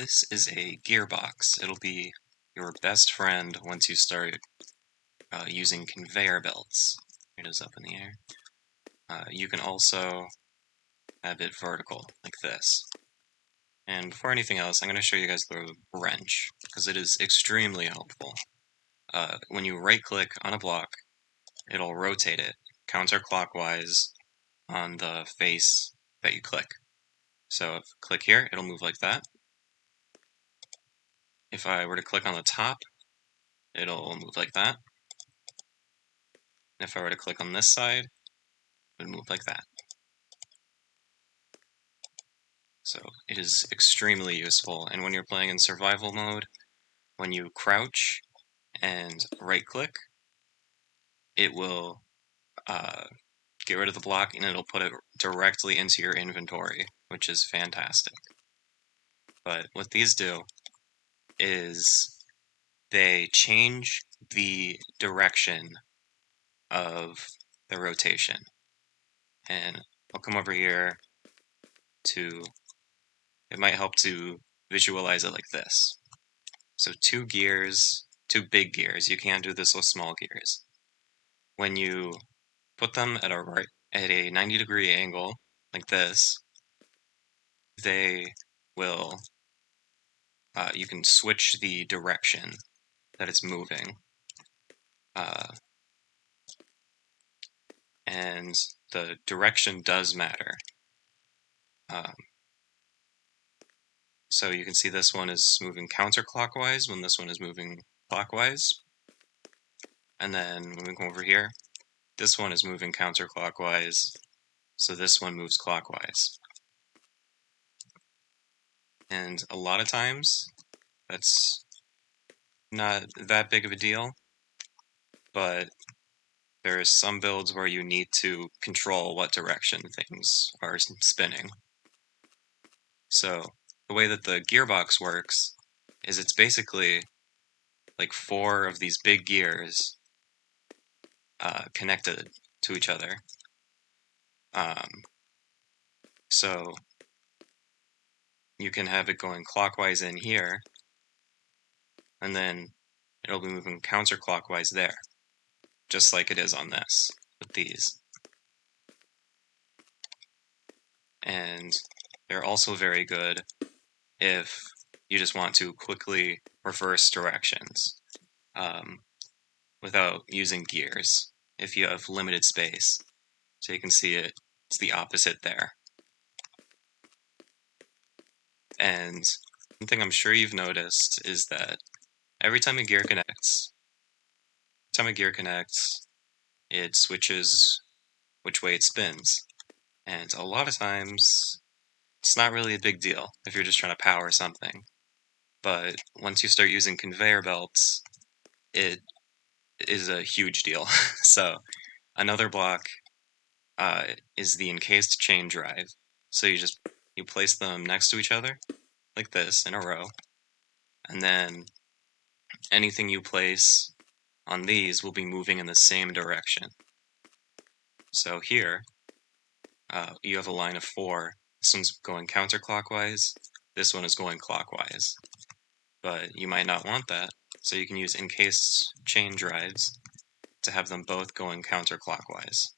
This is a gearbox. It'll be your best friend once you start using conveyor belts. It is up in the air. You can also have it vertical, like this. And before anything else, I'm going to show you guys the wrench, because it is extremely helpful. When you right-click on a block, it'll rotate it counterclockwise on the face that you click. So if I click here, it'll move like that. If I were to click on the top, it'll move like that. And if I were to click on this side, it would move like that. So it is extremely useful, and when you're playing in survival mode, when you crouch and right-click, it will get rid of the block and it'll put it directly into your inventory, which is fantastic. But what these do is they change the direction of the rotation. And I'll come over here to, it might help to visualize it like this. So two big gears, you can't do this with small gears. When you put them at a 90-degree angle, like this, they will, you can switch the direction that it's moving. And the direction does matter. So you can see this one is moving counterclockwise when this one is moving clockwise. And then moving over here, this one is moving counterclockwise, so this one moves clockwise. And a lot of times, that's not that big of a deal, but there are some builds where you need to control what direction things are spinning. So the way that the gearbox works is it's basically like 4 of these big gears connected to each other. So you can have it going clockwise in here, and then it'll be moving counterclockwise there, just like it is on this with these. And they're also very good if you just want to quickly reverse directions without using gears, if you have limited space. So you can see it's the opposite there. And one thing I'm sure you've noticed is that every time a gear connects, it switches which way it spins. And a lot of times, it's not really a big deal if you're just trying to power something. But once you start using conveyor belts, it is a huge deal. So another block is the encased chain drive. So you place them next to each other, like this, in a row. And then anything you place on these will be moving in the same direction. So here, you have a line of 4. This one's going counterclockwise, this one is going clockwise. But you might not want that, so you can use encased chain drives to have them both going counterclockwise.